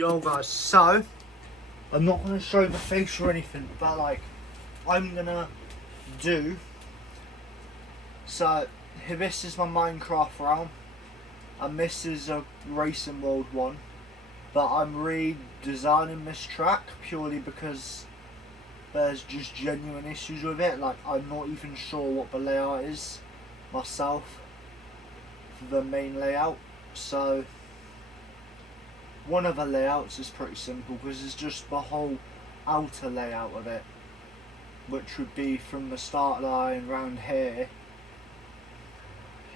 Yo guys, so I'm not gonna show the face or anything, but like I'm gonna do. So here, this is my Minecraft realm, and this is a Racing World one, but I'm redesigning this track purely because there's just genuine issues with it. Like I'm not even sure what the layout is myself for the main layout. So one of the layouts is pretty simple because it's just the whole outer layout of it, which would be from the start line round here,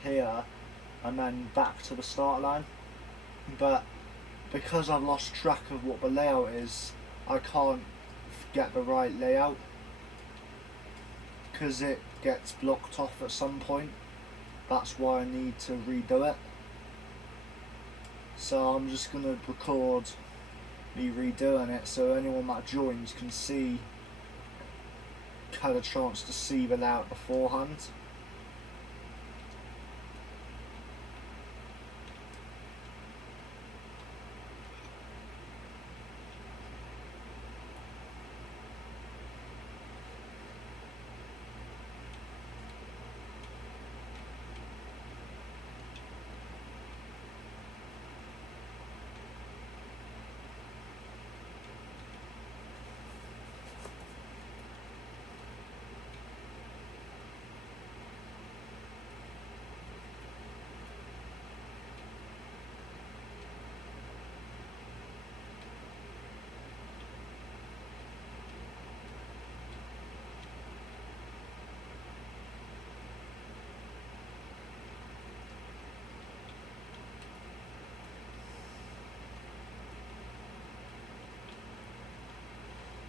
and then back to the start line. But because I've lost track of what the layout is, I can't get the right layout because it gets blocked off at some point. That's why I need to redo it. So I'm just going to record me redoing it so anyone that joins can see, had a chance to see the layout beforehand.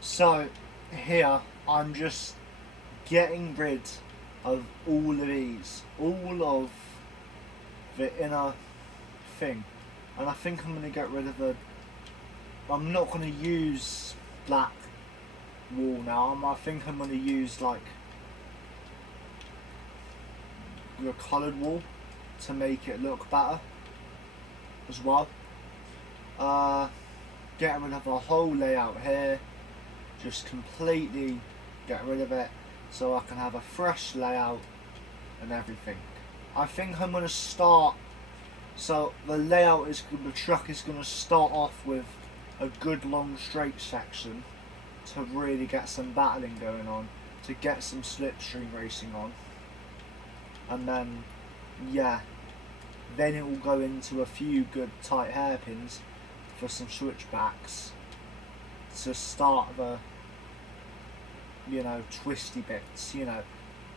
So here I'm just getting rid of all of these, all of the inner thing, and I think I'm going to get rid of I'm not going to use black wall now. I think I'm going to use like the coloured wall to make it look better as well. Getting rid of the whole layout here, just completely get rid of it so I can have a fresh layout and everything. I think I'm going to start, so the layout is, the truck is going to start off with a good long straight section to really get some battling going on, to get some slipstream racing on, and then then it will go into a few good tight hairpins for some switchbacks to start the twisty bits,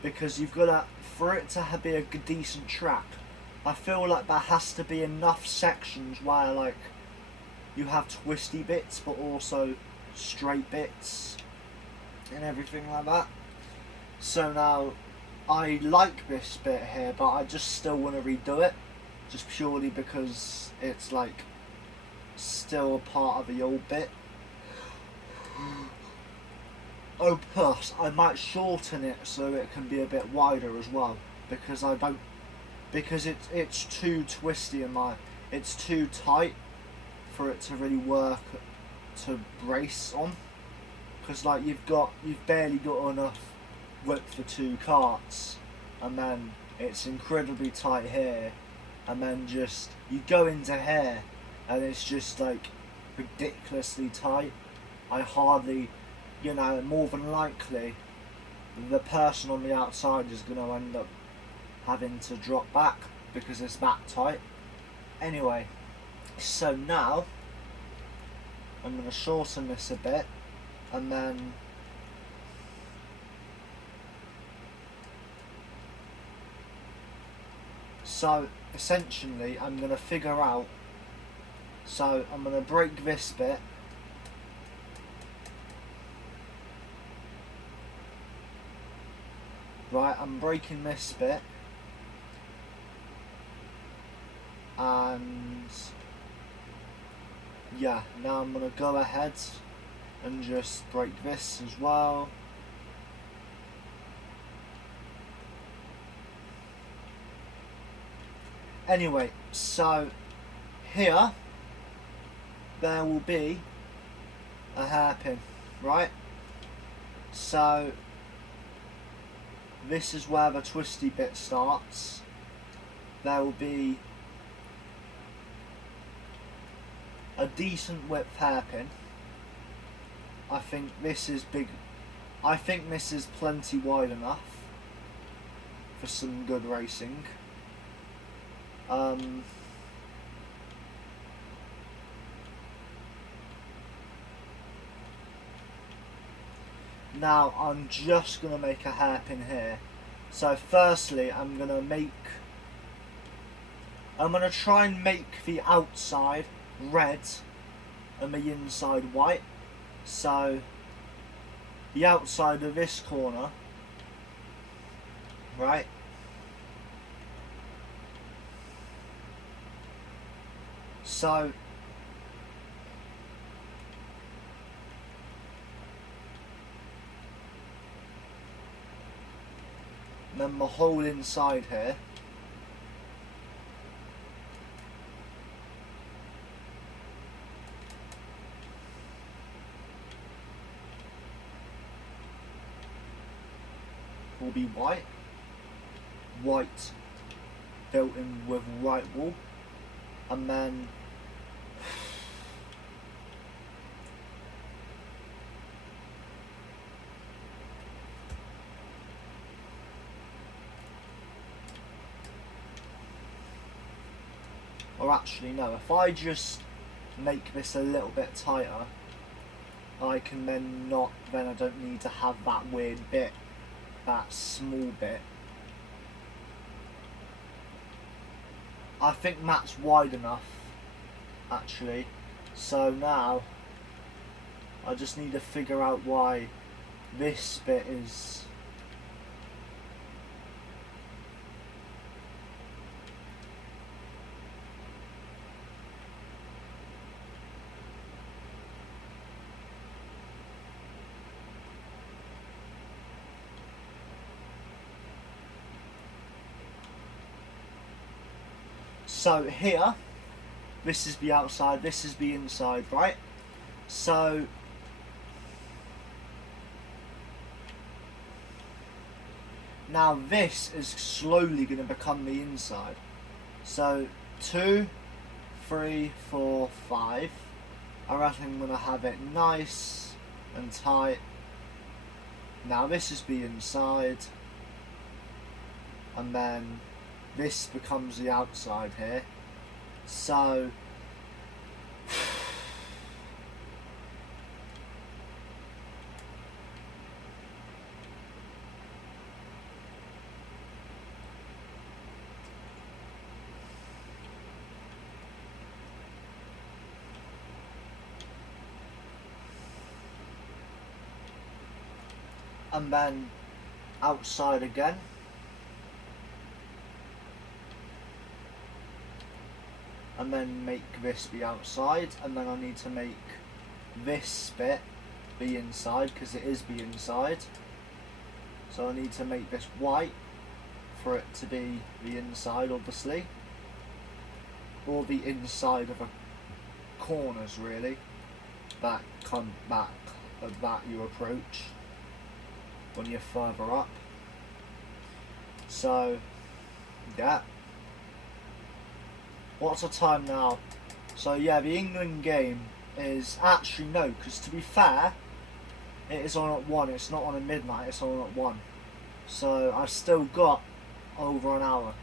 because you've got to, for it to be a decent track, I feel like there has to be enough sections where like you have twisty bits but also straight bits and everything like that. So now I like this bit here, but I just still want to redo it, just purely because it's like still a part of the old bit. Oh, plus I might shorten it so it can be a bit wider as well, because it's too twisty it's too tight for it to really work to brace on, because like you've barely got enough width for two carts, and then it's incredibly tight here, and then just you go into here and it's just like ridiculously tight. I hardly, more than likely the person on the outside is going to end up having to drop back because it's that tight. Anyway, so now I'm going to shorten this a bit, and then so essentially I'm going to figure out, so I'm going to break this bit, right, I'm breaking this bit, and now I'm going to go ahead and just break this as well. Anyway, so here there will be a hairpin, right? So this is where the twisty bit starts. There will be a decent width hairpin. I think this is big. I think this is plenty wide enough for some good racing. Now I'm just going to make a hairpin here. So firstly I'm going to try and make the outside red and the inside white. So the outside of this corner, right, so then the whole inside here will be white built in with white wool, and then or actually no, if I just make this a little bit tighter, I can then I don't need to have that weird bit, that small bit. I think that's wide enough actually. So now I just need to figure out why this bit is so here, this is the outside, this is the inside, right? So now this is slowly going to become the inside. So 2, 3, 4, 5. I reckon I'm going to have it nice and tight. Now this is the inside, and then this becomes the outside here. So and then outside again. And then make this the outside, and then I need to make this bit the inside because it is the inside. So I need to make this white for it to be the inside, obviously, or the inside of a corners really that come back that you approach when you're further up. So yeah. What's the time now? So yeah, the England game is actually no, because to be fair, it is on at 1. It's not on at midnight. It's on at 1. So I've still got over an hour,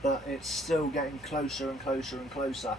but it's still getting closer and closer and closer.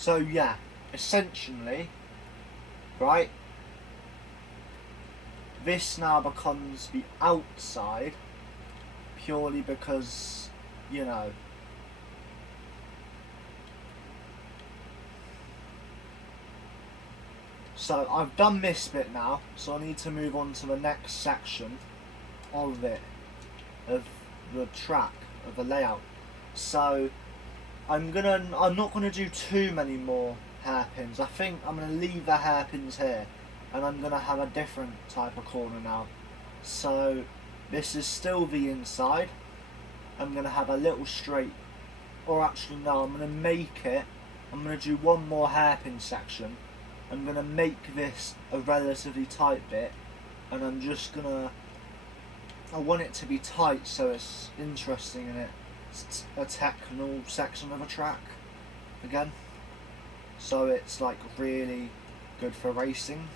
So yeah, essentially, right, this now becomes the outside purely because, you know, so I've done this bit now, so I need to move on to the next section of it, of the track, of the layout. So I'm not gonna do too many more hairpins. I think I'm gonna leave the hairpins here, and I'm gonna have a different type of corner now. So this is still the inside. I'm gonna have a little straight, or actually no, I'm gonna make it. I'm gonna do one more hairpin section. I'm gonna make this a relatively tight bit, and I want it to be tight so it's interesting and it's a technical section of a track again. So it's like really good for racing.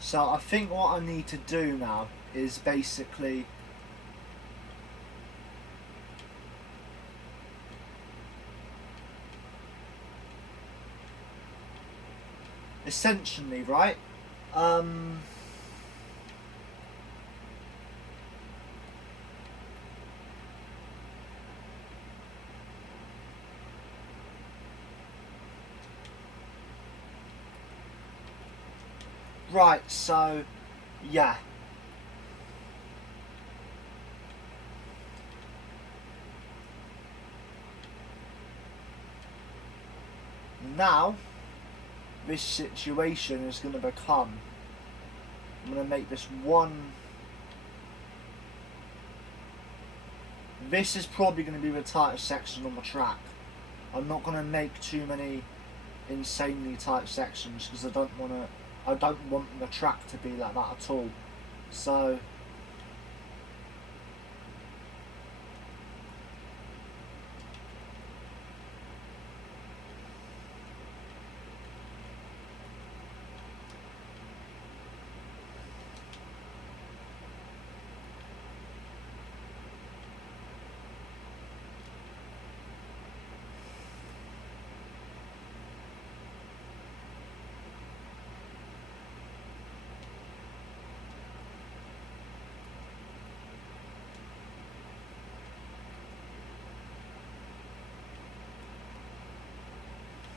So I think what I need to do now is basically essentially, right? Right, so yeah. Now this situation is going to become, I'm going to make this one, this is probably going to be the tightest section on the track. I'm not going to make too many insanely tight sections because I don't want the track to be like that at all. So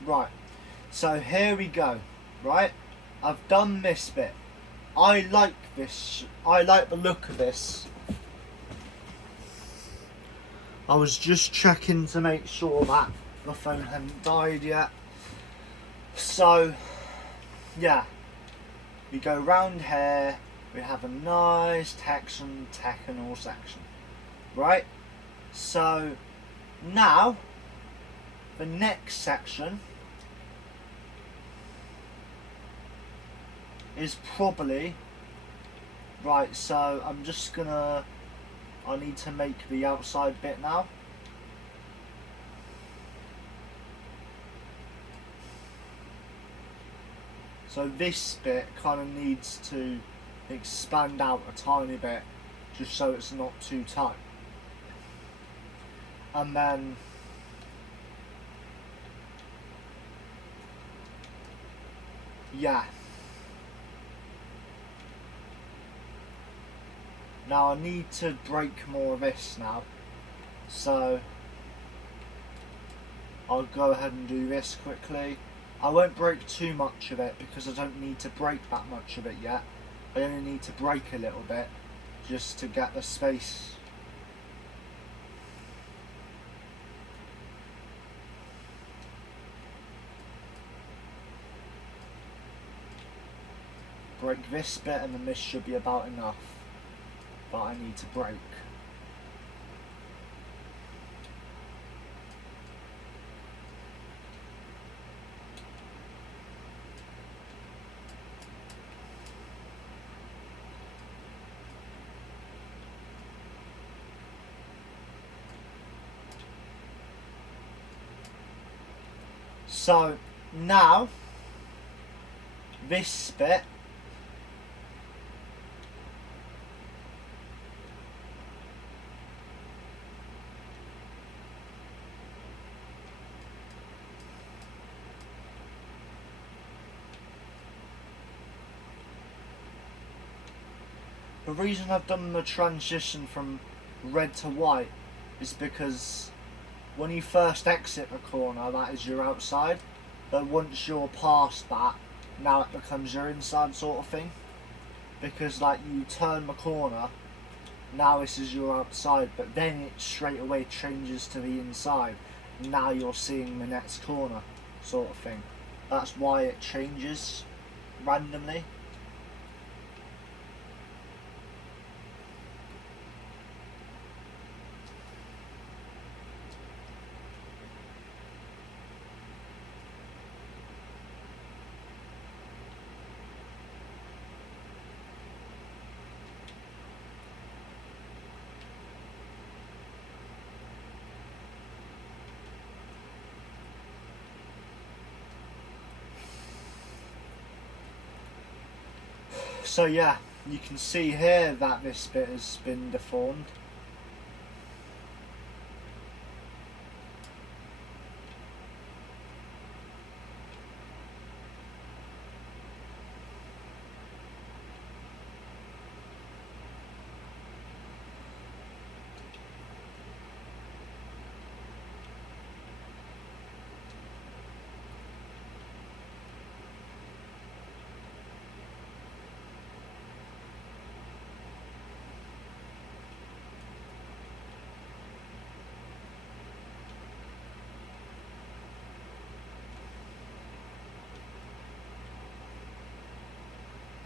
right, so here we go, right? I've done this bit. I like this. I like the look of this. I was just checking to make sure that the phone hadn't died yet. So, yeah. We go round here. We have a nice technical section. Right? So, now, the next section is probably, right, so I'm just gonna, I need to make the outside bit now. So this bit kind of needs to expand out a tiny bit just so it's not too tight. And then yeah. Now I need to break more of this now. So I'll go ahead and do this quickly. I won't break too much of it because I don't need to break that much of it yet. I only need to break a little bit just to get the space. Break this bit and then this should be about enough that I need to break. So now this bit the reason I've done the transition from red to white is because when you first exit the corner, that is your outside, but once you're past that, now it becomes your inside sort of thing, because like you turn the corner, now this is your outside, but then it straight away changes to the inside, now you're seeing the next corner sort of thing. That's why it changes randomly. So yeah, you can see here that this bit has been deformed.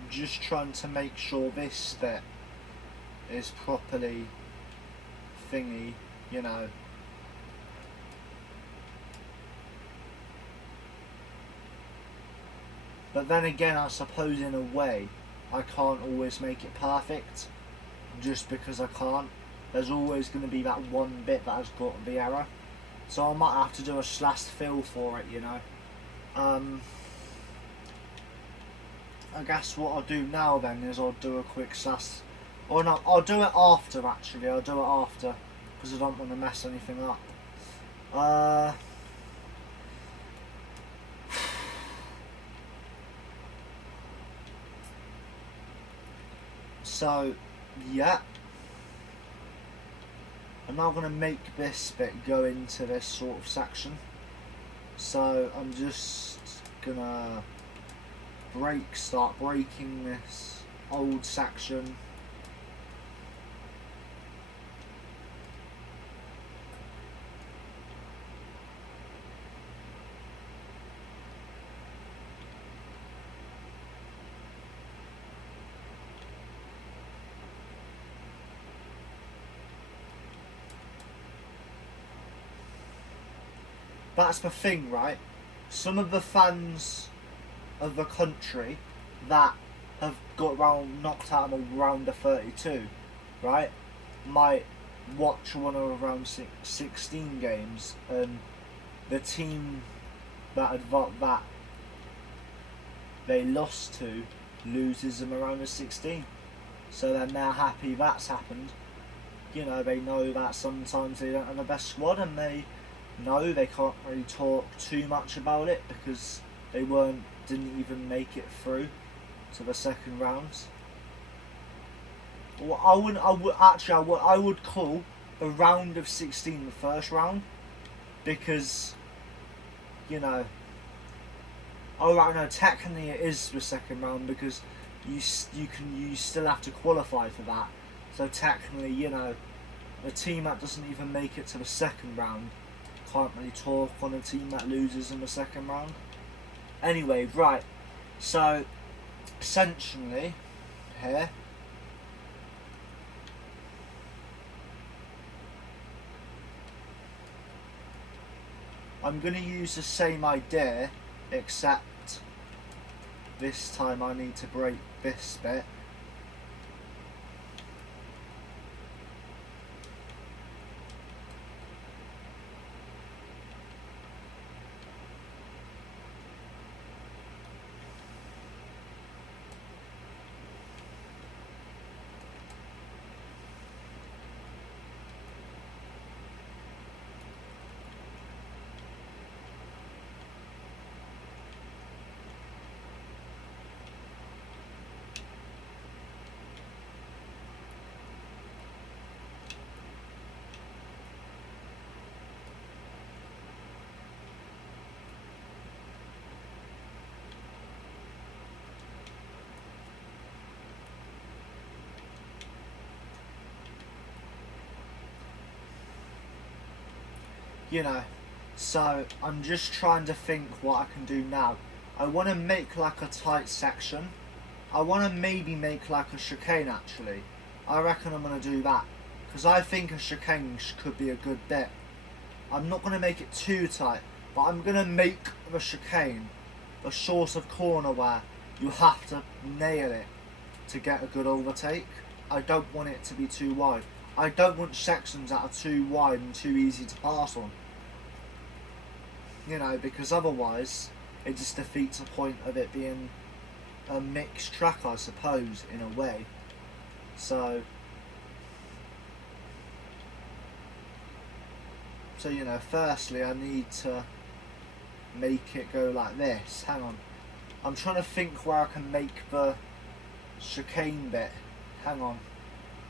Just trying to make sure this bit is properly thingy, you know. But then again, I suppose in a way, I can't always make it perfect, just because I can't. There's always going to be that one bit that has got the error. So I might have to do a slash fill for it, you know. I guess what I'll do now then is I'll do a quick slash, or no, I'll do it after actually. I'll do it after because I don't want to mess anything up. So yeah, I'm now going to make this bit go into this sort of section. So I'm just gonna start breaking this old section. That's the thing, right? Some of the fans of the country that have got knocked out of a round of 32, right, might watch one of around 16 games, and the team that they lost to loses them around the 16. So then they're happy that's happened. You know, they know that sometimes they don't have the best squad, and they know they can't really talk too much about it because they didn't even make it through to the second rounds. Well, I would call the round of 16 the first round, because, you know, oh right, no, technically it is the second round because you still have to qualify for that. So technically, you know, the team that doesn't even make it to the second round can't really talk on a team that loses in the second round. Anyway, right, so essentially here I'm going to use the same idea, except this time I need to break this bit. you know. So I'm just trying to think what I can do now. I want to make like a tight section. I want to maybe make like a chicane actually. I reckon I'm going to do that. Because I think a chicane could be a good bit. I'm not going to make it too tight. But I'm going to make the chicane the sort of corner where you have to nail it to get a good overtake. I don't want it to be too wide. I don't want sections that are too wide and too easy to pass on. You know, because otherwise it just defeats the point of it being a mixed track, I suppose, in a way. So you know, firstly I need to make it go like this. Hang on. I'm trying to think where I can make the chicane bit. Hang on.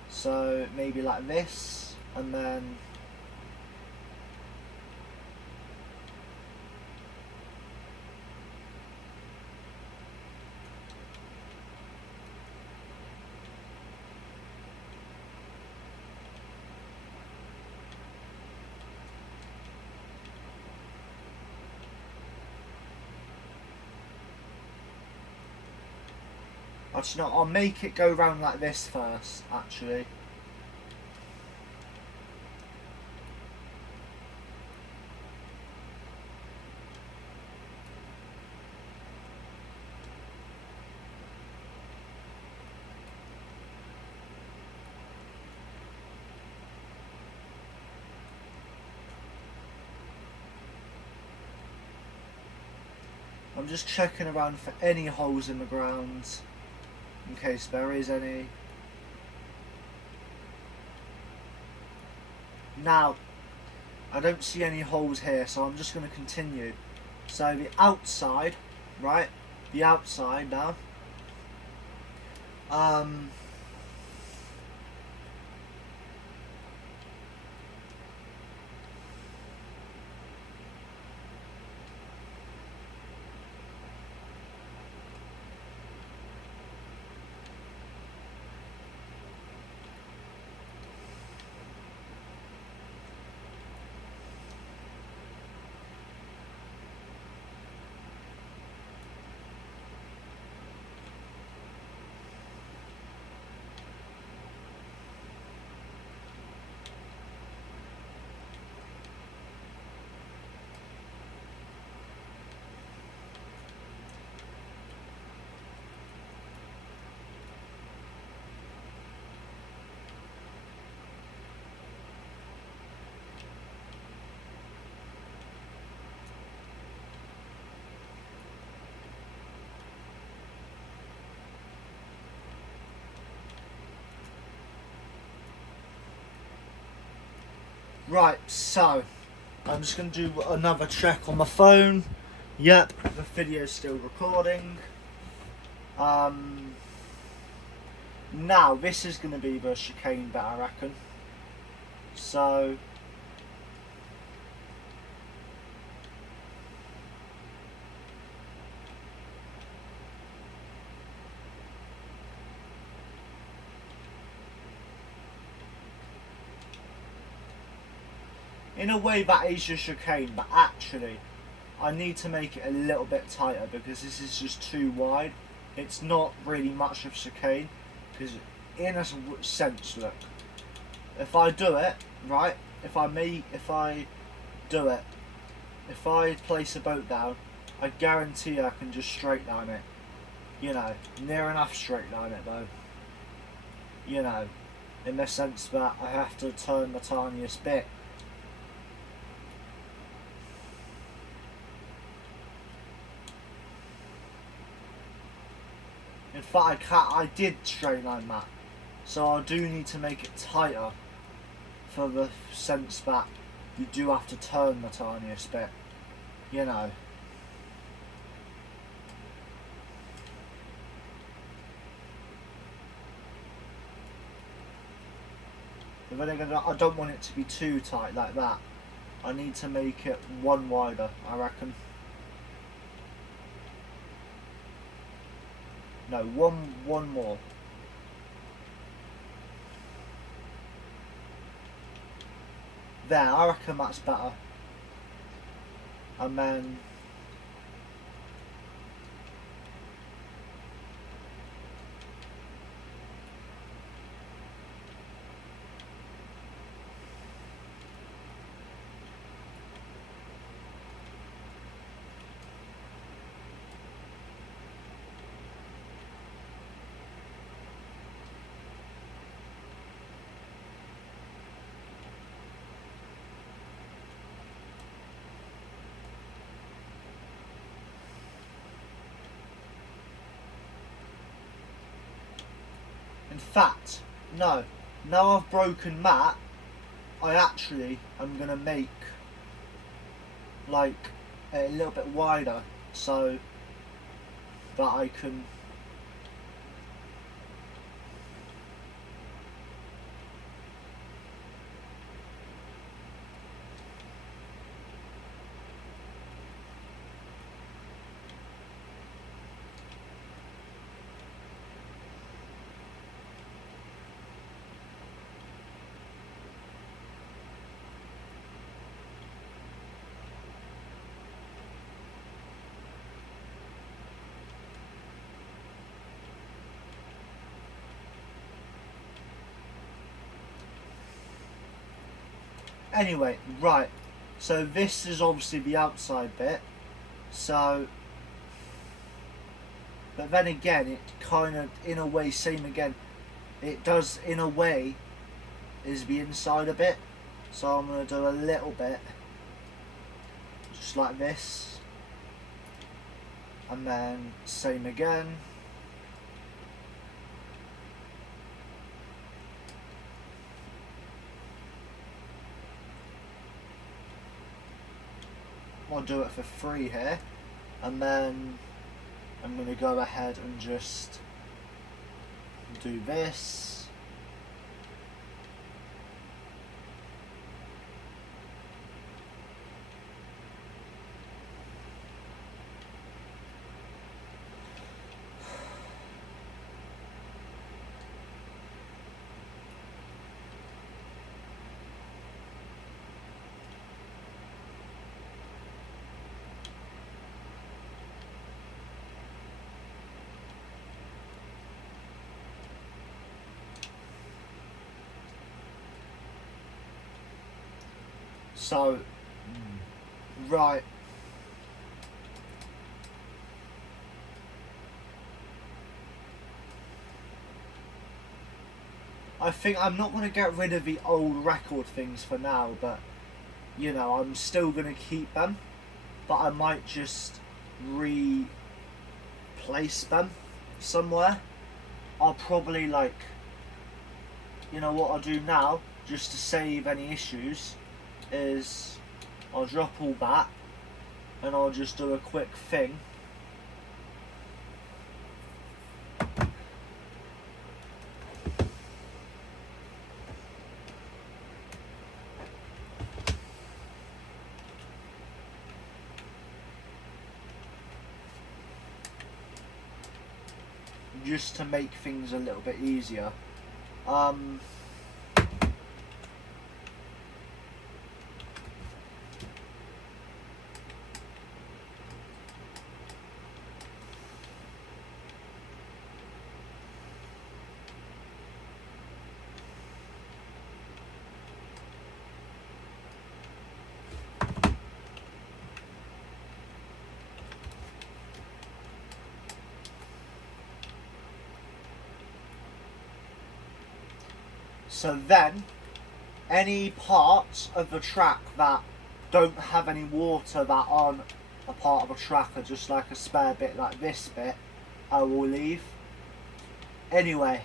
So maybe like this, and then actually no, I'll make it go round like this first, actually. I'm just checking around for any holes in the ground, in case there is any. Now, I don't see any holes here, so I'm just going to continue. So the outside, right? The outside now. Right, so I'm just going to do another check on my phone. Yep, the video's still recording. Now, this is going to be the chicane bit, I reckon. So in a way that is your chicane, but actually I need to make it a little bit tighter because this is just too wide. It's not really much of chicane, because in a sense, look, if I do it right, if I place a boat down, I guarantee I can just straight line it. You know, near enough straight line it though. You know, in the sense that I have to turn the tiniest bit. In fact, I did straight line that, so I do need to make it tighter for the sense that you do have to turn the tiniest bit, you know. But then again, I don't want it to be too tight like that. I need to make it one wider, I reckon. No, one more. There, I reckon that's better. and then in fact, no. Now I've broken that, I actually am going to make like a little bit wider so that I can anyway, right, so this is obviously the outside bit, so, but then again, it kind of, in a way, same again, it does, in a way, is the inside a bit, so I'm going to do a little bit, just like this, and then same again. I'll do it for free here, and then I'm going to go ahead and just do this. So, right. I think I'm not going to get rid of the old record things for now, but, you know, I'm still going to keep them, but I might just replace them somewhere. I'll probably, like, you know what I'll do now, just to save any issues, is I'll drop all that and I'll just do a quick thing. Just to make things a little bit easier. So then, any parts of the track that don't have any water, that aren't a part of a track, are just like a spare bit like this bit, I will leave. Anyway,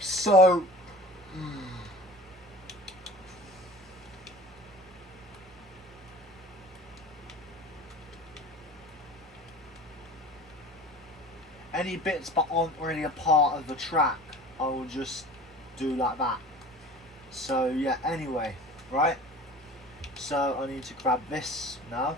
so any bits that aren't really a part of the track, I will just do like that. So yeah, anyway, right, so I need to grab this now.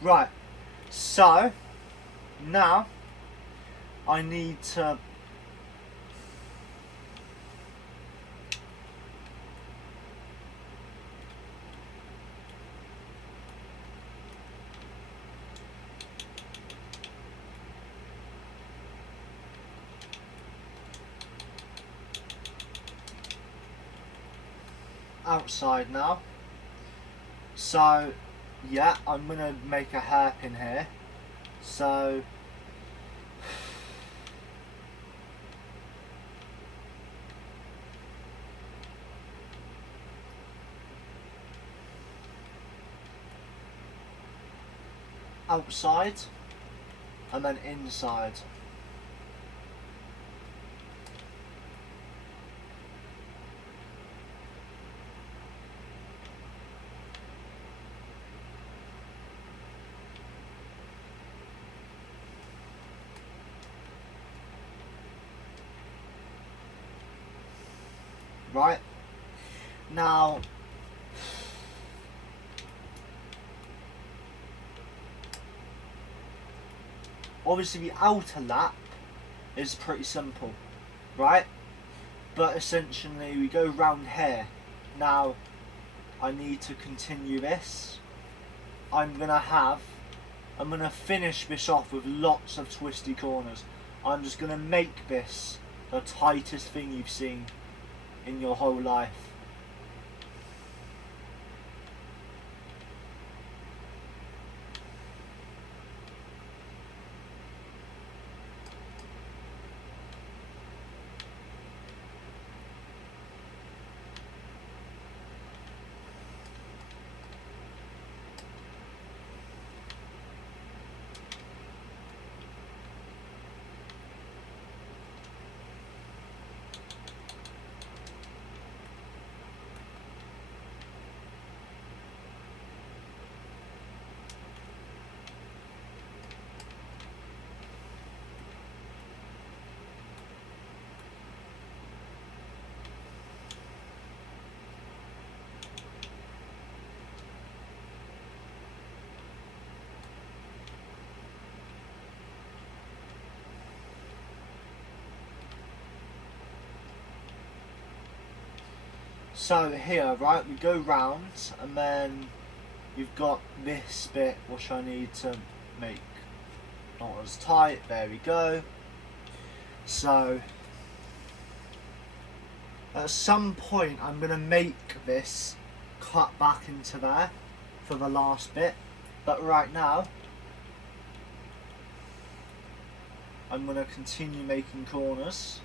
Right, so now I need to outside now. So yeah, I'm gonna make a hairpin here. So outside and then inside. Right, now obviously the outer lap is pretty simple, right? But essentially we go round here. Now I need to continue this. I'm gonna finish this off with lots of twisty corners. I'm just gonna make this the tightest thing you've seen in your whole life. So here, right, we go round and then you've got this bit which I need to make not as tight. There we go. So at some point I'm going to make this cut back into there for the last bit, but right now I'm going to continue making corners.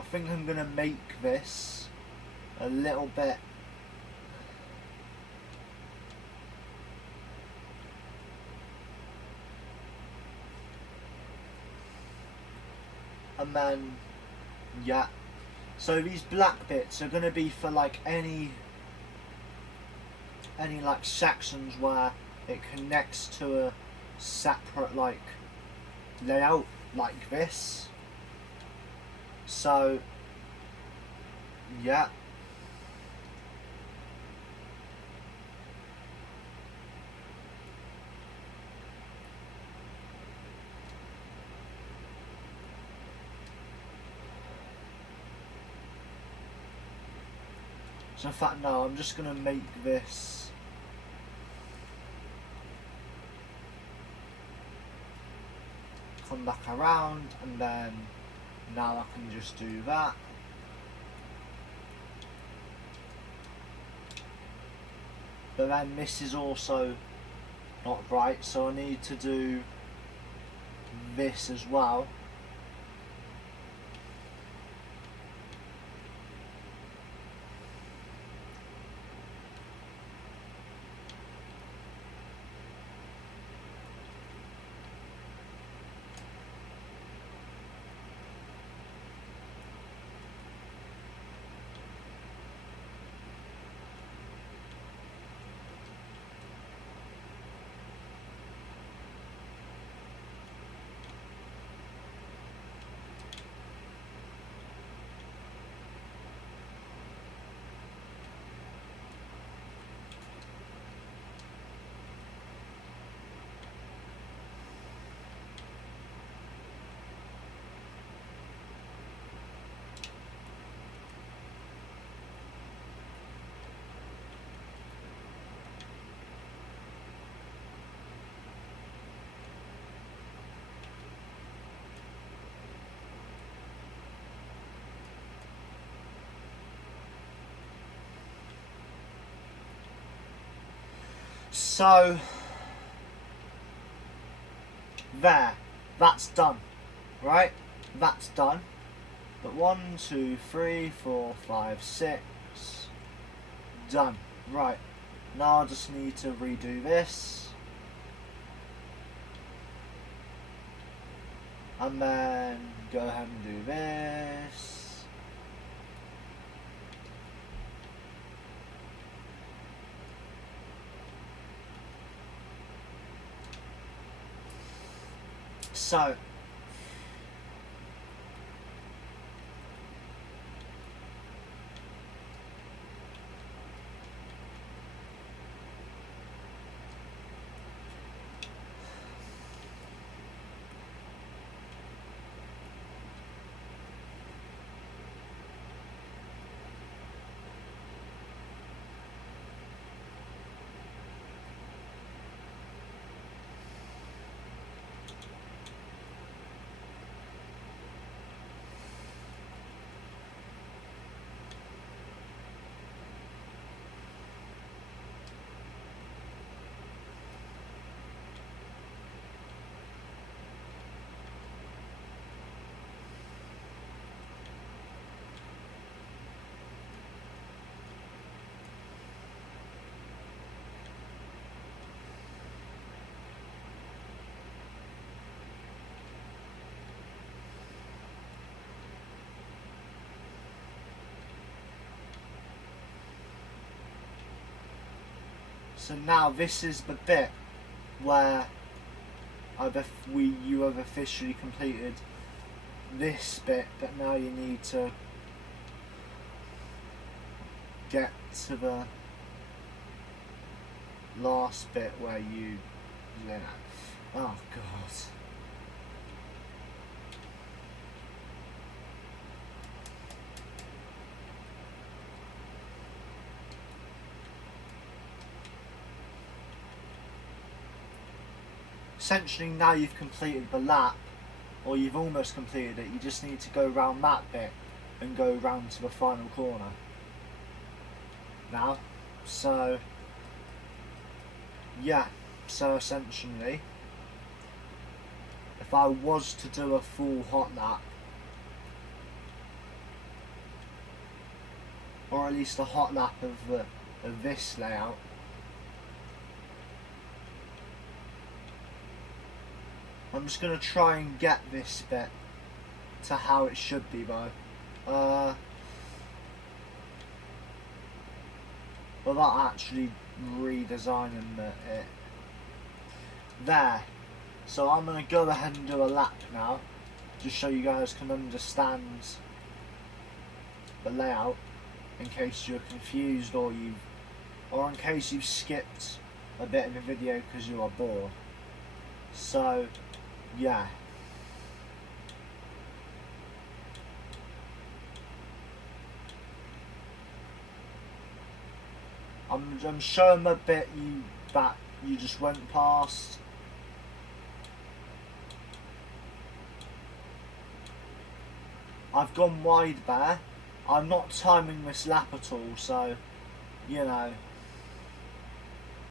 I think I'm going to make this a little bit and then yeah, so these black bits are going to be for like any like sections where it connects to a separate like layout like this. So yeah, so in fact no, I'm just going to make this come back around, and then now I can just do that. But then this is also not right, so I need to do this as well. So there, that's done, right? That's done. But 1, 2, 3, 4, 5, 6, done. Right, now I just need to redo this, and then go ahead and do this. So So now this is the bit where you have officially completed this bit, but now you need to get to the last bit where you, oh god. Essentially now you've completed the lap, or you've almost completed it, you just need to go round that bit and go round to the final corner now. So yeah, so essentially if I was to do a full hot lap, or at least a hot lap of this layout, I'm just going to try and get this bit to how it should be though. Without actually redesigning it. There. So I'm going to go ahead and do a lap now, just so you guys can understand the layout, in case you're confused or in case you've skipped a bit of the video because you are bored. So yeah. I'm showing the bit that you just went past. I've gone wide there. I'm not timing this lap at all, so you know,